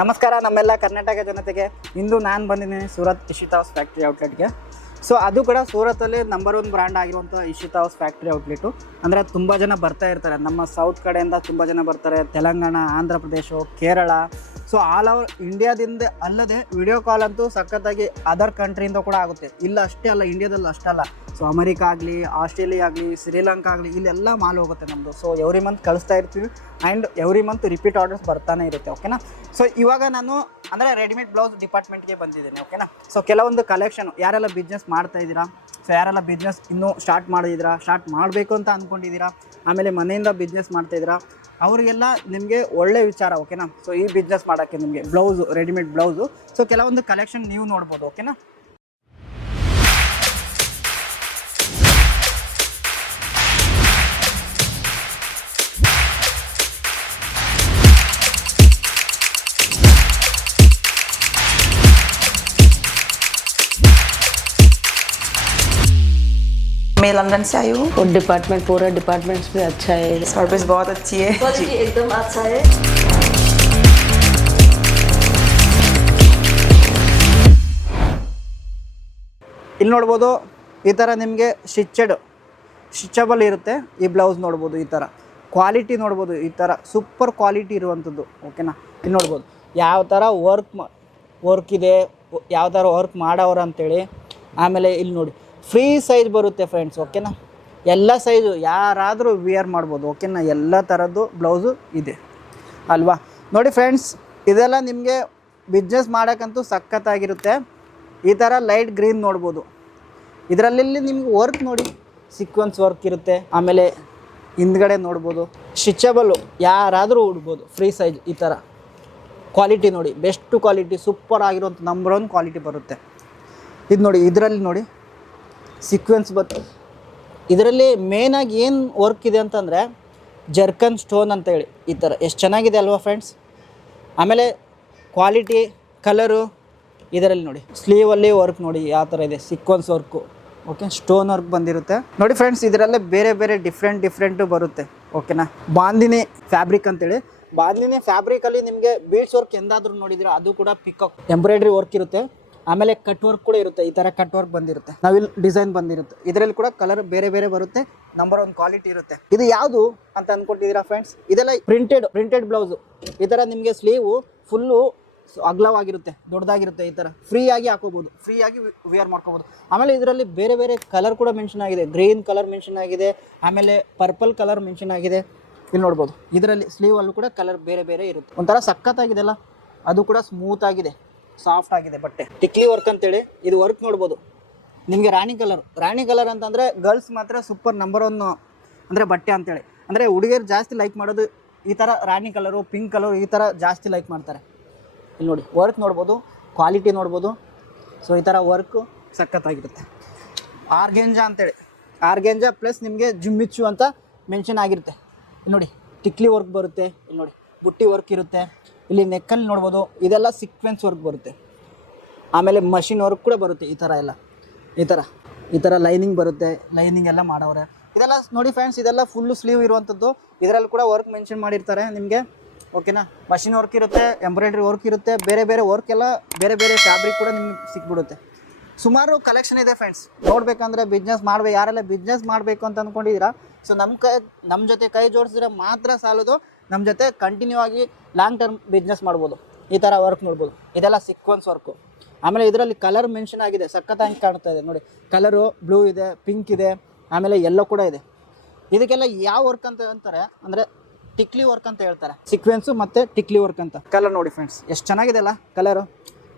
ನಮಸ್ಕಾರ ನಮ್ಮೆಲ್ಲ ಕರ್ನಾಟಕ ಜನತೆಗೆ. ಇಂದು ನಾನು ಬಂದಿದ್ದೀನಿ ಸೂರತ್ ಇಶಿತಾ ಹೌಸ್ ಫ್ಯಾಕ್ಟ್ರಿ ಔಟ್ಲೆಟ್ಗೆ. ಸೊ ಅದು ಕೂಡ ಸೂರತಲ್ಲಿ ನಂಬರ್ 1 ಬ್ರ್ಯಾಂಡ್ ಆಗಿರುವಂಥ ಇಶಿತಾ ಹೌಸ್ ಫ್ಯಾಕ್ಟ್ರಿ ಔಟ್ಲೆಟು. ಅಂದರೆ ತುಂಬ ಜನ ಬರ್ತಾ ಇರ್ತಾರೆ, ನಮ್ಮ ಸೌತ್ ಕಡೆಯಿಂದ ತುಂಬ ಜನ ಬರ್ತಾರೆ, Telangana, Andhra Pradesh, Kerala. So all over ಇಂಡಿಯಾದಿಂದ ಅಲ್ಲದೆ ವಿಡಿಯೋ ಕಾಲ್ ಅಂತೂ ಸಖತ್ತಾಗಿ ಅದರ್ ಕಂಟ್ರಿಯಿಂದ ಕೂಡ ಆಗುತ್ತೆ. ಇಲ್ಲ ಅಷ್ಟೇ ಅಲ್ಲ, ಇಂಡಿಯಾದಲ್ಲಿ ಅಷ್ಟಲ್ಲ, ಸೊ ಅಮೆರಿಕ ಆಗಲಿ, ಆಸ್ಟ್ರೇಲಿಯಾ ಆಗಲಿ, ಶ್ರೀಲಂಕಾ ಆಗಲಿ, ಇಲ್ಲೆಲ್ಲ ಮಾಲ್ ಹೋಗುತ್ತೆ ನಮ್ಮದು. ಸೊ ಎವ್ರಿ ಮಂತ್ ಕಳಿಸ್ತಾ ಇರ್ತೀವಿ and every month repeat orders ಬರ್ತಾನೆ ಇರುತ್ತೆ. ಓಕೆನಾ. ಸೊ ಇವಾಗ ನಾನು ಅಂದರೆ ರೆಡಿಮೇಡ್ ಬ್ಲೌಸ್ ಡಿಪಾರ್ಟ್ಮೆಂಟ್ಗೆ ಬಂದಿದ್ದೀನಿ. ಓಕೆನಾ. ಸೊ ಕೆಲವೊಂದು ಕಲೆಕ್ಷನ್ ಯಾರೆಲ್ಲ ಬಿಸ್ನೆಸ್ ಮಾಡ್ತಾ ಇದ್ದೀರಾ, ಸೊ ಯಾರೆಲ್ಲ ಬಿಸ್ನೆಸ್ ಇನ್ನೂ ಸ್ಟಾರ್ಟ್ ಮಾಡಿದ್ದೀರಾ, ಸ್ಟಾರ್ಟ್ ಮಾಡಬೇಕು ಅಂತ ಅಂದ್ಕೊಂಡಿದ್ದೀರಾ, ಆಮೇಲೆ ಮನೆಯಿಂದ ಬಿಸ್ನೆಸ್ ಮಾಡ್ತಾಯಿದ್ದೀರಾ, ಅವರಿಗೆಲ್ಲ ನಿಮಗೆ ಒಳ್ಳೆ ವಿಚಾರ. ಓಕೆನಾ. ಸೊ ಈ ಬಿಸ್ನೆಸ್ ಮಾಡೋಕ್ಕೆ ನಿಮಗೆ ಬ್ಲೌಸು, ರೆಡಿಮೇಡ್ ಬ್ಲೌಸು, ಸೊ ಕೆಲವೊಂದು ಕಲೆಕ್ಷನ್ ನೀವು ನೋಡ್ಬೋದು. ಓಕೆನಾ. मैं लंदन से आई हूँ और डिपार्टमेंट पूरा डिपार्टमेंट्स भी अच्छा है, सर्विस बहुत अच्छी है, क्वालिटी एकदम अच्छा है। ಇಲ್ಲಿ ನೋಡ್ಬೋದು ಈ ಥರ ನಿಮಗೆ ಸ್ಟಿಚಬಲ್ ಇರುತ್ತೆ. ಈ ಬ್ಲೌಸ್ ನೋಡ್ಬೋದು, ಈ ಥರ ಕ್ವಾಲಿಟಿ ನೋಡ್ಬೋದು, ಈ ಥರ ಸೂಪರ್ ಕ್ವಾಲಿಟಿ ಇರುವಂಥದ್ದು. ಓಕೆನಾ. ಇಲ್ಲಿ ನೋಡ್ಬೋದು ಯಾವ ಥರ ವರ್ಕ್ ಇದೆ, ಯಾವ ಥರ ವರ್ಕ್ ಮಾಡೋರು ಅಂತೇಳಿ. ಆಮೇಲೆ ಇಲ್ಲಿ ನೋಡಿ ಫ್ರೀ ಸೈಜ್ ಬರುತ್ತೆ ಫ್ರೆಂಡ್ಸ್. ಓಕೆನಾ. ಎಲ್ಲ ಸೈಜು ಯಾರಾದರೂ ವಿಯರ್ ಮಾಡ್ಬೋದು. ಓಕೆನಾ. ಎಲ್ಲ ಥರದ್ದು ಬ್ಲೌಸು ಇದೆ ಅಲ್ವಾ. ನೋಡಿ ಫ್ರೆಂಡ್ಸ್, ಇದೆಲ್ಲ ನಿಮಗೆ ಬಿಸ್ನೆಸ್ ಮಾಡೋಕ್ಕಂತೂ ಸಖತ್ತಾಗಿರುತ್ತೆ. ಈ ಥರ ಲೈಟ್ ಗ್ರೀನ್ ನೋಡ್ಬೋದು. ಇದರಲ್ಲಿ ನಿಮ್ಗೆ ವರ್ಕ್ ನೋಡಿ, ಸೀಕ್ವೆನ್ಸ್ ವರ್ಕ್ ಇರುತ್ತೆ. ಆಮೇಲೆ ಹಿಂದ್ಗಡೆ ನೋಡ್ಬೋದು ಸ್ಟಿಚಬಲ್ಲು, ಯಾರಾದರೂ ಉಡ್ಬೋದು. ಫ್ರೀ ಸೈಜ್ ಈ ಥರ ಕ್ವಾಲಿಟಿ ನೋಡಿ, ಬೆಸ್ಟ್ ಕ್ವಾಲಿಟಿ, ಸೂಪರ್ ಆಗಿರುವಂಥ ನಂಬರ್ 1 ಕ್ವಾಲಿಟಿ ಬರುತ್ತೆ. ಇದು ನೋಡಿ, ಇದರಲ್ಲಿ ನೋಡಿ ಸೀಕ್ವೆನ್ಸ್ ಇದರಲ್ಲಿ ಮೇನಾಗಿ ಏನು ವರ್ಕ್ ಇದೆ ಅಂತಂದರೆ ಜರ್ಕನ್ ಸ್ಟೋನ್ ಅಂತೇಳಿ ಈ ಥರ ಎಷ್ಟು ಚೆನ್ನಾಗಿದೆ ಅಲ್ವಾ ಫ್ರೆಂಡ್ಸ್. ಆಮೇಲೆ ಕ್ವಾಲಿಟಿ, ಕಲರು ಇದರಲ್ಲಿ ನೋಡಿ, ಸ್ಲೀವಲ್ಲಿ ವರ್ಕ್ ನೋಡಿ ಯಾವ ಥರ ಇದೆ, sequence work. Okay. Stone work ಬಂದಿರುತ್ತೆ ನೋಡಿ ಫ್ರೆಂಡ್ಸ್. ಇದರಲ್ಲೇ ಬೇರೆ ಬೇರೆ ಡಿಫ್ರೆಂಟು ಬರುತ್ತೆ. ಓಕೆನಾ. ಬಾಂದಿನಿ ಫ್ಯಾಬ್ರಿಕ್ ಅಂತೇಳಿ, ಬಾಂದಿನಿ ಫ್ಯಾಬ್ರಿಕಲ್ಲಿ ನಿಮಗೆ ಬೀಡ್ಸ್ ವರ್ಕ್ ಎಂದಾದರೂ ನೋಡಿದ್ರೆ ಅದು ಕೂಡ ಪಿಕಾಕ್ ಎಂಬ್ರಾಯ್ಡ್ರಿ ವರ್ಕ್ ಇರುತ್ತೆ. ಆಮೇಲೆ ಕಟ್ ವರ್ಕ್ ಕೂಡ ಇರುತ್ತೆ. ಈ ಥರ ಕಟ್ ವರ್ಕ್ ಬಂದಿರುತ್ತೆ, ನಾವಿಲ್ಲಿ ಡಿಸೈನ್ ಬಂದಿರುತ್ತೆ. ಇದರಲ್ಲಿ ಕೂಡ ಕಲರ್ ಬೇರೆ ಬೇರೆ ಬರುತ್ತೆ, ನಂಬರ್ 1 ಕ್ವಾಲಿಟಿ ಇರುತ್ತೆ. ಇದು ಯಾವುದು ಅಂತ ಅಂದ್ಕೊಟ್ಟಿದ್ದೀರಾ ಫ್ರೆಂಡ್ಸ್? ಇದೆಲ್ಲ ಪ್ರಿಂಟೆಡ್ ಬ್ಲೌಸು. ಈ ಥರ ನಿಮಗೆ ಸ್ಲೀವು ಫುಲ್ಲು ಅಗಲವಾಗಿರುತ್ತೆ, ದೊಡ್ಡದಾಗಿರುತ್ತೆ. ಈ ಥರ ಫ್ರೀಯಾಗಿ ಹಾಕೋಬೋದು, ಫ್ರೀಯಾಗಿ ವಿಯರ್ ಮಾಡ್ಕೋಬೋದು. ಆಮೇಲೆ ಇದರಲ್ಲಿ ಬೇರೆ ಬೇರೆ ಕಲರ್ ಕೂಡ ಮೆನ್ಷನ್ ಆಗಿದೆ. ಗ್ರೀನ್ ಕಲರ್ ಮೆನ್ಷನ್ ಆಗಿದೆ, ಆಮೇಲೆ ಪರ್ಪಲ್ ಕಲರ್ ಮೆನ್ಷನ್ ಆಗಿದೆ. ಇಲ್ಲಿ ನೋಡ್ಬೋದು, ಇದರಲ್ಲಿ ಸ್ಲೀವಲ್ಲೂ ಕೂಡ ಕಲರ್ ಬೇರೆ ಬೇರೆ ಇರುತ್ತೆ. ಒಂಥರ ಸಖತ್ತಾಗಿದೆ ಅಲ್ಲ. ಅದು ಕೂಡ ಸ್ಮೂತ್ ಆಗಿದೆ, ಸಾಫ್ಟ್ ಆಗಿದೆ ಬಟ್ಟೆ. ಟಿಕ್ಲಿ ವರ್ಕ್ ಅಂತೇಳಿ ಇದು ವರ್ಕ್ ನೋಡ್ಬೋದು ನಿಮಗೆ. ರಾಣಿ ಕಲರ್ ಅಂತಂದರೆ ಗರ್ಲ್ಸ್ ಮಾತ್ರ ಸೂಪರ್ ನಂಬರ್ 1 ಅಂದರೆ ಬಟ್ಟೆ ಅಂತೇಳಿ. ಅಂದರೆ ಹುಡುಗಿಯರು ಜಾಸ್ತಿ ಲೈಕ್ ಮಾಡೋದು ಈ ಥರ ರಾಣಿ ಕಲರು, ಪಿಂಕ್ ಕಲರು, ಈ ಥರ ಜಾಸ್ತಿ ಲೈಕ್ ಮಾಡ್ತಾರೆ. ಇಲ್ಲಿ ನೋಡಿ ವರ್ಕ್ ನೋಡ್ಬೋದು, ಕ್ವಾಲಿಟಿ ನೋಡ್ಬೋದು. ಸೊ ಈ ಥರ ವರ್ಕು ಸಖತ್ತಾಗಿರುತ್ತೆ. ಆರ್ಗೆಂಜಾ ಅಂತೇಳಿ, ಆರ್ಗೆಂಜಾ ಪ್ಲಸ್ ನಿಮಗೆ ಜಿಮ್ಮಿಚ್ಚು ಅಂತ ಮೆನ್ಷನ್ ಆಗಿರುತ್ತೆ. ಇಲ್ಲಿ ನೋಡಿ ಟಿಕ್ಲಿ ವರ್ಕ್ ಬರುತ್ತೆ. ಇಲ್ಲಿ ನೋಡಿ ಬುಟ್ಟಿ ವರ್ಕ್ ಇರುತ್ತೆ. ಇಲ್ಲಿ ನೆಕ್ಕಲ್ಲಿ ನೋಡ್ಬೋದು, ಇದೆಲ್ಲ ಸೀಕ್ವೆನ್ಸ್ ವರ್ಕ್ ಬರುತ್ತೆ. ಆಮೇಲೆ ಮಷಿನ್ ವರ್ಕ್ ಕೂಡ ಬರುತ್ತೆ. ಈ ಥರ ಎಲ್ಲ ಈ ಥರ ಲೈನಿಂಗ್ ಬರುತ್ತೆ, ಲೈನಿಂಗ್ ಎಲ್ಲ ಮಾಡೋರೆ. ಇದೆಲ್ಲ ನೋಡಿ ಫ್ರೆಂಡ್ಸ್, ಇದೆಲ್ಲ ಫುಲ್ಲು ಸ್ಲೀವ್ ಇರುವಂಥದ್ದು. ಇದರಲ್ಲಿ ಕೂಡ ವರ್ಕ್ ಮೆನ್ಷನ್ ಮಾಡಿರ್ತಾರೆ ನಿಮಗೆ. ಓಕೆನಾ. ಮಷಿನ್ ವರ್ಕ್ ಇರುತ್ತೆ, ಎಂಬ್ರಾಯ್ಡ್ರಿ ವರ್ಕ್ ಇರುತ್ತೆ, ಬೇರೆ ಬೇರೆ ವರ್ಕ್ ಎಲ್ಲ ಬೇರೆ ಬೇರೆ ಫ್ಯಾಬ್ರಿಕ್ ಕೂಡ ನಿಮ್ಗೆ ಸಿಕ್ಬಿಡುತ್ತೆ. ಸುಮಾರು ಕಲೆಕ್ಷನ್ ಇದೆ ಫ್ರೆಂಡ್ಸ್. ನೋಡಬೇಕಂದ್ರೆ ಯಾರೆಲ್ಲ ಬಿಸ್ನೆಸ್ ಮಾಡಬೇಕು ಅಂತ ಅಂದ್ಕೊಂಡಿದ್ದೀರಾ, ಸೊ ನಮ್ಮ ಜೊತೆ ಕೈ ಜೋಡಿಸಿದ್ರೆ ಮಾತ್ರ ಸಾಲದು. ನಮ್ಮ ಜೊತೆ ಕಂಟಿನ್ಯೂ ಆಗಿ ಲಾಂಗ್ ಟರ್ಮ್ ಬಿಸ್ನೆಸ್ ಮಾಡ್ಬೋದು. ಈ ಥರ ವರ್ಕ್ ನೋಡ್ಬೋದು, ಇದೆಲ್ಲ ಸೀಕ್ವೆನ್ಸ್ ವರ್ಕು. ಆಮೇಲೆ ಇದರಲ್ಲಿ ಕಲರ್ ಮೆನ್ಷನ್ ಆಗಿದೆ, ಸಖತ್ತಾಗಿ ಕಾಣ್ತಾ ಇದೆ ನೋಡಿ. ಕಲರು ಬ್ಲೂ ಇದೆ, ಪಿಂಕ್ ಇದೆ, ಆಮೇಲೆ ಯೆಲ್ಲೋ ಕೂಡ ಇದೆ. ಇದಕ್ಕೆಲ್ಲ ಯಾವ ವರ್ಕ್ ಅಂತ ಅಂತಾರೆ ಅಂದರೆ ಟಿಕ್ಲಿ ವರ್ಕ್ ಅಂತ ಹೇಳ್ತಾರೆ. ಸೀಕ್ವೆನ್ಸು ಮತ್ತು ಟಿಕ್ಲಿ ವರ್ಕ್ ಅಂತ. ಕಲರ್ ನೋಡಿ ಫ್ರೆಂಡ್ಸ್, ಎಷ್ಟು ಚೆನ್ನಾಗಿದೆ ಅಲ್ಲ ಕಲರು.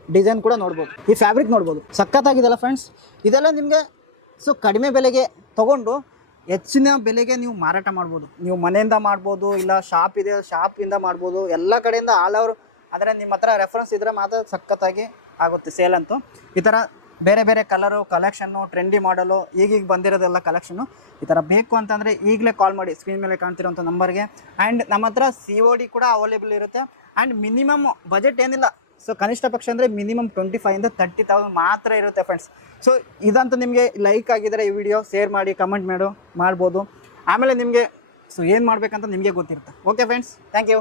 ಡಿಸೈನ್ ಕೂಡ ನೋಡ್ಬೋದು, ಈ ಫ್ಯಾಬ್ರಿಕ್ ನೋಡ್ಬೋದು, ಸಖತ್ತಾಗಿದೆಲ್ಲ ಫ್ರೆಂಡ್ಸ್. ಇದೆಲ್ಲ ನಿಮಗೆ ಸೊ ಕಡಿಮೆ ಬೆಲೆಗೆ ತೊಗೊಂಡು ಹೆಚ್ಚಿನ ಬೆಲೆಗೆ ನೀವು ಮಾರಾಟ ಮಾಡ್ಬೋದು. ನೀವು ಮನೆಯಿಂದ ಮಾಡ್ಬೋದು, ಇಲ್ಲ ಶಾಪಿಂದ ಮಾಡ್ಬೋದು, ಎಲ್ಲ ಕಡೆಯಿಂದ ಆಲ್ ಓವರ್. ಆದರೆ ನಿಮ್ಮ ಹತ್ರ ರೆಫರೆನ್ಸ್ ಇದ್ದರೆ ಮಾತ್ರ ಸಖತ್ತಾಗಿ ಆಗುತ್ತೆ ಸೇಲ್ ಅಂತೂ. ಈ ಥರ ಬೇರೆ ಬೇರೆ ಕಲರು, ಕಲೆಕ್ಷನ್ನು, ಟ್ರೆಂಡಿ ಮಾಡಲು ಈಗೀಗ ಬಂದಿರೋದೆಲ್ಲ ಕಲೆಕ್ಷನ್ನು. ಈ ಥರ ಬೇಕು ಅಂತಂದರೆ ಈಗಲೇ ಕಾಲ್ ಮಾಡಿ ಸ್ಕ್ರೀನ್ ಮೇಲೆ ಕಾಣ್ತಿರೋಂಥ ನಂಬರ್ಗೆ. ಆ್ಯಂಡ್ ನಮ್ಮ ಹತ್ರ COD ಕೂಡ ಅವೈಲೇಬಲ್ ಇರುತ್ತೆ. ಆ್ಯಂಡ್ ಮಿನಿಮಮ್ ಬಜೆಟ್ ಏನಿಲ್ಲ. ಸೊ ಕನಿಷ್ಠ ಪಕ್ಷ ಅಂದರೆ ಮಿನಿಮಮ್ 25,000 ಇಂದ 30,000 ಮಾತ್ರ ಇರುತ್ತೆ ಫ್ರೆಂಡ್ಸ್. ಸೊ ಇದಂತೂ ನಿಮಗೆ ಲೈಕ್ ಆಗಿದರೆ ಈ ವಿಡಿಯೋ ಶೇರ್ ಮಾಡಿ, ಕಮೆಂಟ್ ಮಾಡ್ಬೋದು. ಆಮೇಲೆ ನಿಮಗೆ ಸೊ ಏನು ಮಾಡಬೇಕಂತ ನಿಮಗೆ ಗೊತ್ತಿರುತ್ತೆ. Okay friends, thank you.